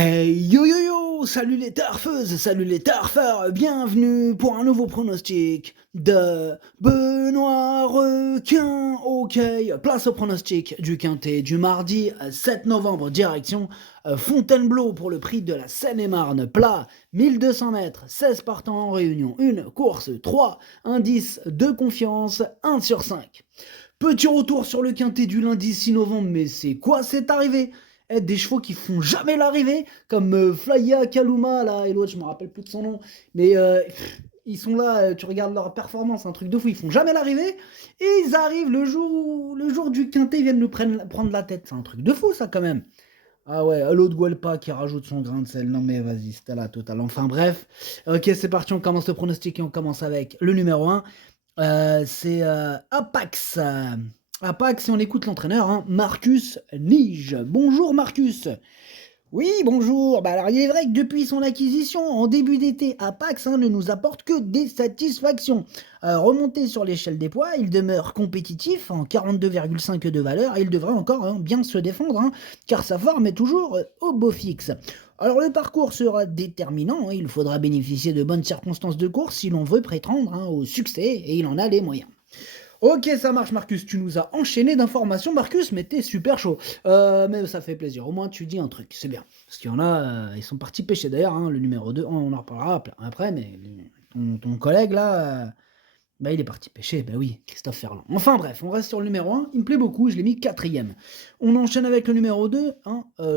Hey yo yo yo, salut les turfeuses, salut les turfeurs, bienvenue pour un nouveau pronostic de Benoît Requin. Ok, place au pronostic du Quintet du mardi 7 novembre, direction Fontainebleau pour le prix de la Seine-et-Marne. Plat, 1200 mètres, 16 partants en réunion, une course, 3 indices de confiance, 1 sur 5. Petit retour sur le Quintet du lundi 6 novembre, mais c'est quoi cette arrivée? Des chevaux qui font jamais l'arrivée, comme Flya Kaluma, là, et l'autre, je me rappelle plus de son nom, mais ils sont là, tu regardes leur performance, un truc de fou, ils font jamais l'arrivée, et ils arrivent le jour du Quintet, ils viennent nous prendre la tête, c'est un truc de fou, ça, quand même. Ah ouais, l'autre Guelpa qui rajoute son grain de sel, non mais vas-y, c'était la totale. Enfin bref, ok, c'est parti, on commence le pronostic et on commence avec le numéro 1. C'est Apax. Apax, si on écoute l'entraîneur, hein, Marcus Nige. Bonjour Marcus. Oui, bonjour. Bah alors, il est vrai que depuis son acquisition en début d'été, Apax ne nous apporte que des satisfactions. Remonté sur l'échelle des poids, il demeure compétitif en 42,5 de valeur et il devrait encore bien se défendre, car sa forme est toujours au beau fixe. Alors le parcours sera déterminant, il faudra bénéficier de bonnes circonstances de course si l'on veut prétendre au succès et il en a les moyens. Ok, ça marche, Marcus. Tu nous as enchaîné d'informations, Marcus, mais t'es super chaud. Mais ça fait plaisir. Au moins, tu dis un truc. C'est bien. Parce qu'il y en a, ils sont partis pêcher d'ailleurs. Le numéro 2, on en reparlera après, mais ton collègue là, bah, il est parti pêcher. Bah oui, Christophe Ferland. Enfin bref, on reste sur le numéro 1. Il me plaît beaucoup. Je l'ai mis quatrième. On enchaîne avec le numéro 2,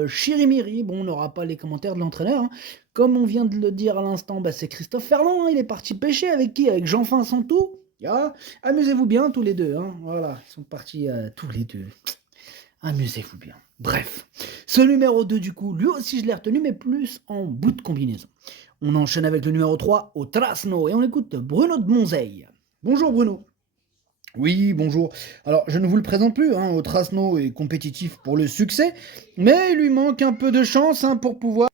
Chirimiri. Bon, on n'aura pas les commentaires de l'entraîneur. Comme on vient de le dire à l'instant, bah, c'est Christophe Ferland. Il est parti pêcher avec qui? Avec Jean-Fin Santou. Ah, amusez-vous bien tous les deux, voilà, ils sont partis tous les deux. Amusez-vous bien. Bref, ce numéro 2 du coup, lui aussi je l'ai retenu, mais plus en bout de combinaison. On enchaîne avec le numéro 3, au Trasno, et on écoute Bruno de Monzeil. Bonjour Bruno. Oui, bonjour. Alors, je ne vous le présente plus, au Trasno est compétitif pour le succès, mais il lui manque un peu de chance pour pouvoir...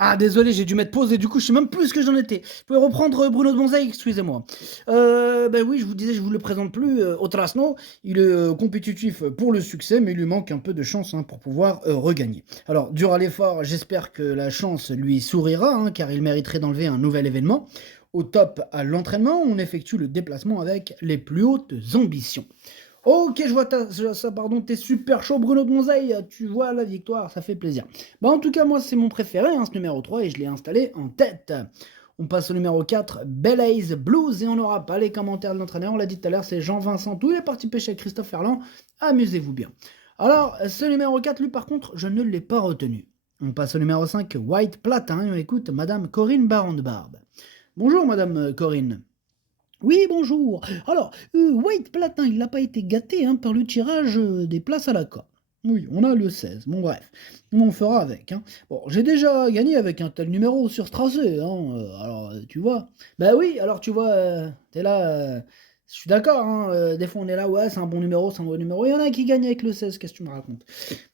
Ah, désolé, j'ai dû mettre pause et du coup, je sais même plus ce que j'en étais. Vous pouvez reprendre Bruno de Bonzaï, excusez-moi. Ben oui, je vous disais, je vous le présente plus. Au Trasno, il est compétitif pour le succès, mais il lui manque un peu de chance pour pouvoir regagner. Alors, dur à l'effort, j'espère que la chance lui sourira, car il mériterait d'enlever un nouvel événement. Au top à l'entraînement, on effectue le déplacement avec les plus hautes ambitions. Ok, je vois ça, pardon, t'es super chaud, Bruno de Monzaï, tu vois la victoire, ça fait plaisir. Bah en tout cas, moi, c'est mon préféré, ce numéro 3, et je l'ai installé en tête. On passe au numéro 4, Belaze Blues, et on n'aura pas les commentaires de l'entraîneur, on l'a dit tout à l'heure, c'est Jean-Vincent Tout, il est parti pêcher avec Christophe Ferland, amusez-vous bien. Alors, ce numéro 4, lui, par contre, je ne l'ai pas retenu. On passe au numéro 5, White Platin, et on écoute Madame Corinne Baron de Barbe. Bonjour, Madame Corinne. Oui, bonjour. Alors, White Platin, il n'a pas été gâté par le tirage des places à la corde. Oui, on a le 16. Bon, bref, on fera avec. Bon, j'ai déjà gagné avec un tel numéro sur Strasé, alors, tu vois. Bah oui, alors tu vois, t'es là, je suis d'accord, des fois on est là, ouais, c'est un bon numéro, c'est un bon numéro. Il y en a qui gagnent avec le 16, qu'est-ce que tu me racontes?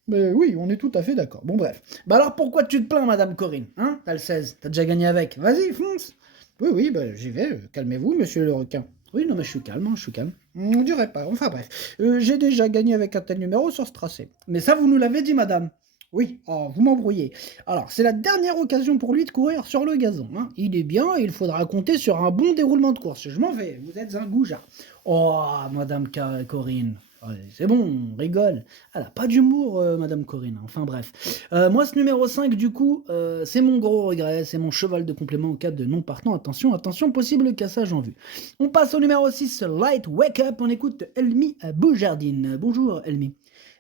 Mais oui, on est tout à fait d'accord. Bon, bref. Bah alors pourquoi tu te plains, Madame Corinne? T'as le 16, t'as déjà gagné avec. Vas-y, fonce. Oui, oui, bah, j'y vais. Calmez-vous, monsieur le requin. Oui, non, mais je suis calme, je suis calme. On dirait pas. Enfin bref. J'ai déjà gagné avec un tel numéro sur ce tracé. Mais ça, vous nous l'avez dit, madame. Oui, oh, vous m'embrouillez. Alors, c'est la dernière occasion pour lui de courir sur le gazon. Il est bien et il faudra compter sur un bon déroulement de course. Je m'en vais, vous êtes un goujat. Oh, madame Corinne. Allez, c'est bon, on rigole. Elle a pas d'humour, Madame Corinne. Enfin bref. Moi, ce numéro 5, du coup, c'est mon gros regret. C'est mon cheval de complément en cas de non partant. Attention, attention, possible cassage en vue. On passe au numéro 6, Light Wake Up. On écoute Elmi Boujardine. Bonjour, Elmi.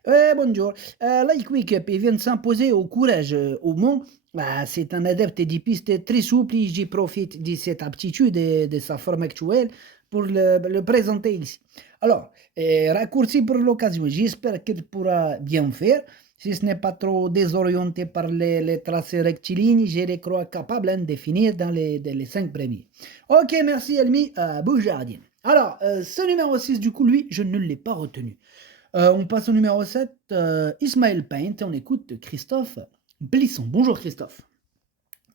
Bonjour. Light Wake Up, il vient de s'imposer au courage au Mont. Bah, c'est un adepte des pistes très souple. J'y profite de cette aptitude et de sa forme actuelle pour le présenter ici. Alors, raccourci pour l'occasion. J'espère qu'il pourra bien faire. Si ce n'est pas trop désorienté par les tracés rectilignes, je les crois capable de finir dans les 5 premiers. Ok, merci Elmi Boujardine. Alors, ce numéro 6, du coup, lui, je ne l'ai pas retenu. On passe au numéro 7, Ismaël Paint, et on écoute Christophe Blisson. Bonjour Christophe.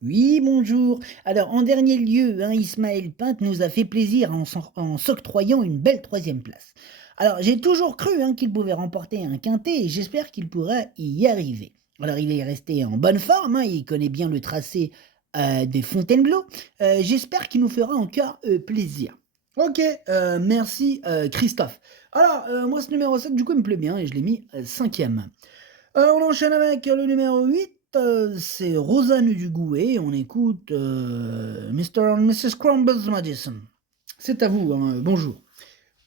Oui, bonjour. Alors, en dernier lieu, Ismaël Pinte nous a fait plaisir en s'octroyant une belle 3e place. Alors, j'ai toujours cru qu'il pouvait remporter un quintet et j'espère qu'il pourra y arriver. Alors il est resté en bonne forme, hein, il connaît bien le tracé, de Fontainebleau. J'espère qu'il nous fera encore, plaisir. OK, merci, Christophe. Alors, moi ce numéro 7 du coup il me plaît bien et je l'ai mis, 5e. On enchaîne avec le numéro 8, c'est Rosanne Dugouet. On écoute, Mr. and Mrs. Crumbles Madison. C'est à vous, hein, bonjour.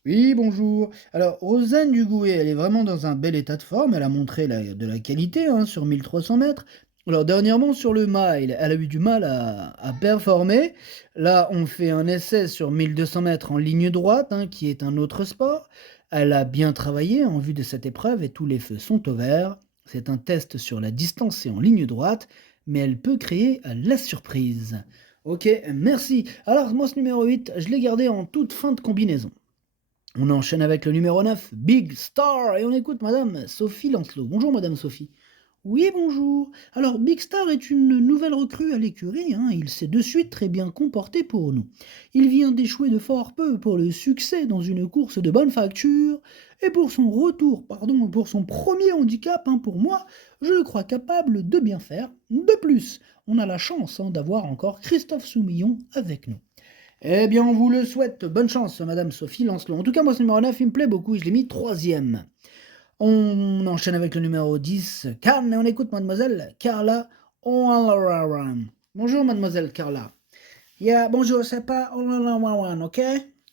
Oui, bonjour. Alors, Rosanne Dugouet, elle est vraiment dans un bel état de forme. Elle a montré de la qualité, hein, sur 1300 mètres. Alors, dernièrement, sur le mile, elle a eu du mal à performer. Là, on fait un essai sur 1200 mètres en ligne droite, hein, qui est un autre sport. Elle a bien travaillé en vue de cette épreuve et tous les feux sont au vert. C'est un test sur la distance et en ligne droite, mais elle peut créer la surprise. Ok, merci. Alors, moi, ce numéro 8, je l'ai gardé en toute fin de combinaison. On enchaîne avec le numéro 9, Big Star, et on écoute Madame Sophie Lancelot. Bonjour Madame Sophie. Oui, bonjour. Alors, Big Star est une nouvelle recrue à l'écurie, hein. Il s'est de suite très bien comporté pour nous. Il vient d'échouer de fort peu pour le succès dans une course de bonne facture, et pour son retour, pardon, pour son premier handicap, hein, pour moi, je le crois capable de bien faire. De plus, on a la chance, hein, d'avoir encore Christophe Soumillon avec nous. Eh bien, on vous le souhaite. Bonne chance, Madame Sophie Lancelot. En tout cas, moi, ce numéro 9, il me plaît beaucoup. Je l'ai mis 3e. On enchaîne avec le numéro 10, Cannes, et on écoute Mademoiselle Carla O'Halloran. Bonjour, Mademoiselle Carla. Yeah, bonjour, c'est pas O'Halloran, ok?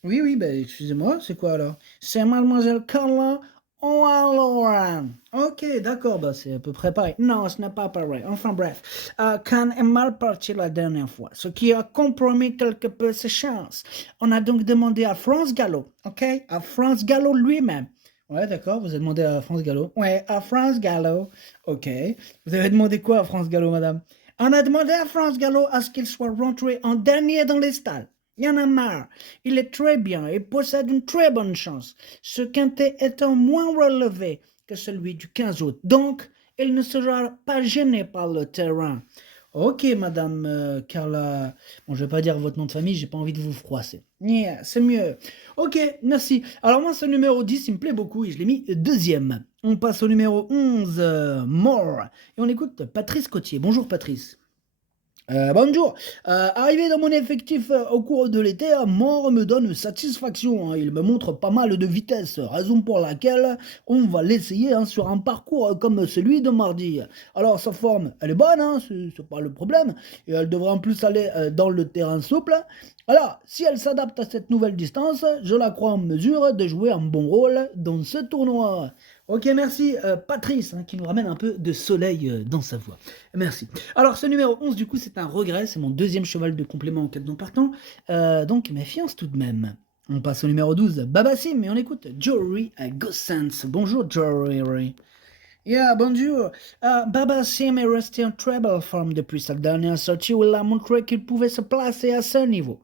Oui, oui, ben, excusez-moi, c'est quoi alors? C'est Mademoiselle Carla O'Halloran. Ok, d'accord, bah, c'est à peu près pareil. Non, ce n'est pas pareil. Enfin bref, Cannes est mal parti la dernière fois, ce qui a compromis quelque peu ses chances. On a donc demandé à France Gallo, ok? À France Gallo lui-même. Ouais, d'accord, vous avez demandé à France Gallo. Ouais, à France Gallo. Ok. Vous avez demandé quoi à France Gallo, madame? On a demandé à France Gallo à ce qu'il soit rentré en dernier dans les stalles. Il y en a marre. Il est très bien et possède une très bonne chance. Ce quintet étant moins relevé que celui du 15 août. Donc, il ne sera pas gêné par le terrain. Ok, madame Carla. Bon, je vais pas dire votre nom de famille, j'ai pas envie de vous froisser. Yeah, c'est mieux. Ok, merci. Alors moi, ce numéro 10, il me plaît beaucoup et je l'ai mis 2e. On passe au numéro 11, More. Et on écoute Patrice Cotier. Bonjour Patrice. Bonjour. Arrivé dans mon effectif au cours de l'été, Mort me donne satisfaction, hein. Il me montre pas mal de vitesse, raison pour laquelle on va l'essayer, hein, sur un parcours comme celui de mardi. Alors sa forme, elle est bonne, hein, c'est pas le problème, et elle devrait en plus aller dans le terrain souple. Alors, si elle s'adapte à cette nouvelle distance, je la crois en mesure de jouer un bon rôle dans ce tournoi. Ok, merci Patrice, hein, qui nous ramène un peu de soleil dans sa voix. Merci. Alors, ce numéro 11, du coup, c'est un regret. C'est mon 2e cheval de complément en cas de non partant. Donc, méfiance tout de même. On passe au numéro 12, Babassim, et on écoute Jory à Ghost Sense. Bonjour, Jory. Yeah, bonjour. Babassim est resté en très belle forme depuis sa dernière sortie où il a montré qu'il pouvait se placer à ce niveau.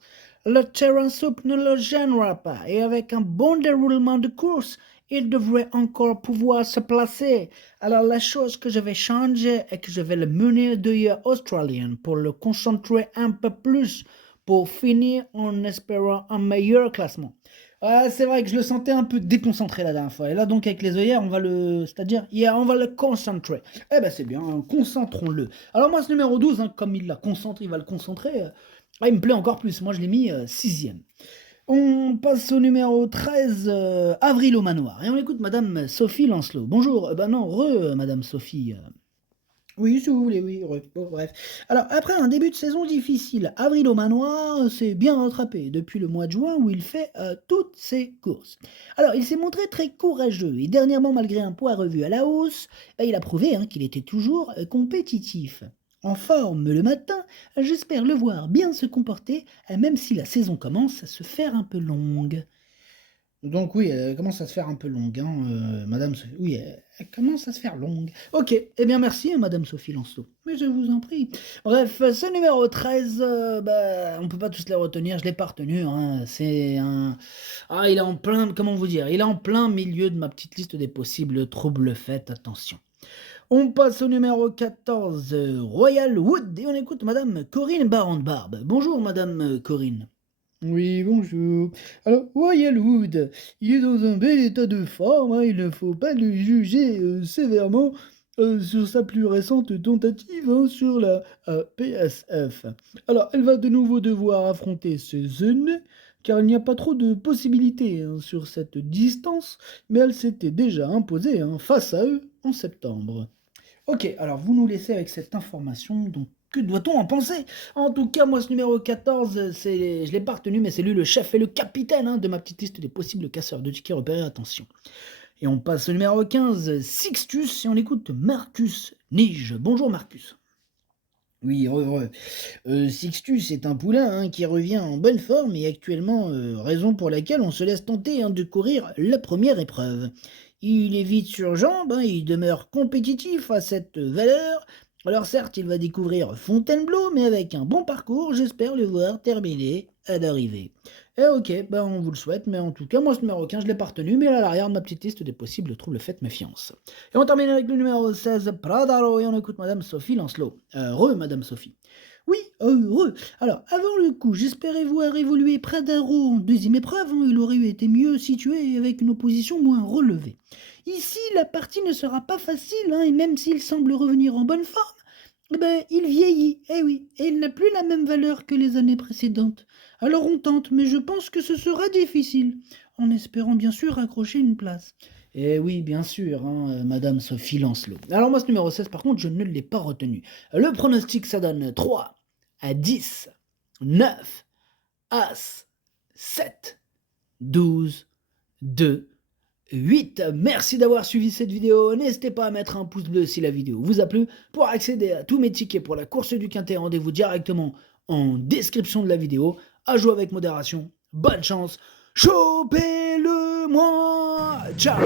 Le terrain souple ne le gênera pas et avec un bon déroulement de course, il devrait encore pouvoir se placer. Alors la chose que je vais changer est que je vais le mener d'œil australien pour le concentrer un peu plus pour finir en espérant un meilleur classement. C'est vrai que je le sentais un peu déconcentré la dernière fois. Et là, donc, avec les œillères, c'est-à-dire, yeah, on va le concentrer. Eh ben, c'est bien, hein, concentrons-le. Alors, moi, ce numéro 12, hein, comme il l'a concentré, il va le concentrer, il me plaît encore plus. Moi, je l'ai mis 6e. On passe au numéro 13, Avril au manoir. Et on écoute Madame Sophie Lancelot. Bonjour, non, Madame Sophie. Oui, si vous voulez, oui, bon, bref. Alors, après un début de saison difficile, Avril au manoir s'est bien rattrapé depuis le mois de juin où il fait toutes ses courses. Alors, il s'est montré très courageux et dernièrement, malgré un poids revu à la hausse, il a prouvé, hein, qu'il était toujours compétitif. En forme le matin, j'espère le voir bien se comporter, même si la saison commence à se faire un peu longue. Donc oui, elle commence à se faire un peu longue, hein, Madame Sophie. Oui, elle commence à se faire longue. Ok, eh bien merci, hein, Madame Sophie Lancelot. Mais je vous en prie. Bref, ce numéro 13, on peut pas tous les retenir, je l'ai pas retenu, hein. C'est un... Ah, il est en plein, comment vous dire, il est en plein milieu de ma petite liste des possibles troubles faits, attention. On passe au numéro 14, Royal Wood, et on écoute Madame Corinne Baron de Barbe. Bonjour Madame Corinne. Oui, bonjour. Alors, Royal Wood, il est dans un bel état de forme, hein, il ne faut pas le juger sévèrement. sur sa plus récente tentative hein, sur la PSF. Alors, elle va de nouveau devoir affronter ses aînés, car il n'y a pas trop de possibilités hein, sur cette distance, mais elle s'était déjà imposée hein, face à eux en septembre. Ok, alors vous nous laissez avec cette information, donc que doit-on en penser? En tout cas, moi ce numéro 14, je l'ai pas retenu, mais c'est lui le chef et le capitaine hein, de ma petite liste des possibles casseurs de tickets repérés, attention. Et on passe au numéro 15, Sixtus, et on écoute Marcus Nige. Bonjour Marcus. Oui, heureux. Sixtus est un poulain hein, qui revient en bonne forme et actuellement, raison pour laquelle on se laisse tenter hein, de courir la première épreuve. Il est vite sur jambes, hein, il demeure compétitif à cette valeur. Alors certes, il va découvrir Fontainebleau, mais avec un bon parcours, j'espère le voir terminer à l'arrivée. Et ok, ben on vous le souhaite, mais en tout cas, moi ce numéro 15, je l'ai pas retenu, mais à l'arrière de ma petite liste des possibles troubles, faites méfiance. Et on termine avec le numéro 16, Pradaro, et on écoute Madame Sophie Lancelot. Madame Sophie. Oui, heureux. Alors, avant le coup, j'espérais voir évoluer Pradaro en deuxième épreuve. Hein, il aurait été mieux situé avec une opposition moins relevée. Ici, la partie ne sera pas facile, hein, et même s'il semble revenir en bonne forme, eh ben, il vieillit, eh oui, et il n'a plus la même valeur que les années précédentes. Alors on tente, mais je pense que ce sera difficile, en espérant bien sûr accrocher une place. Eh oui, bien sûr, hein, Madame Sophie Lancelot. Alors moi, ce numéro 16, par contre, je ne l'ai pas retenu. Le pronostic, ça donne 3 à 10, 9, As, 7, 12, 2, 8. Merci d'avoir suivi cette vidéo. N'hésitez pas à mettre un pouce bleu si la vidéo vous a plu. Pour accéder à tous mes tickets pour la course du Quintet, rendez-vous directement en description de la vidéo. À jouer avec modération. Bonne chance. Chopez-le moi. Ciao.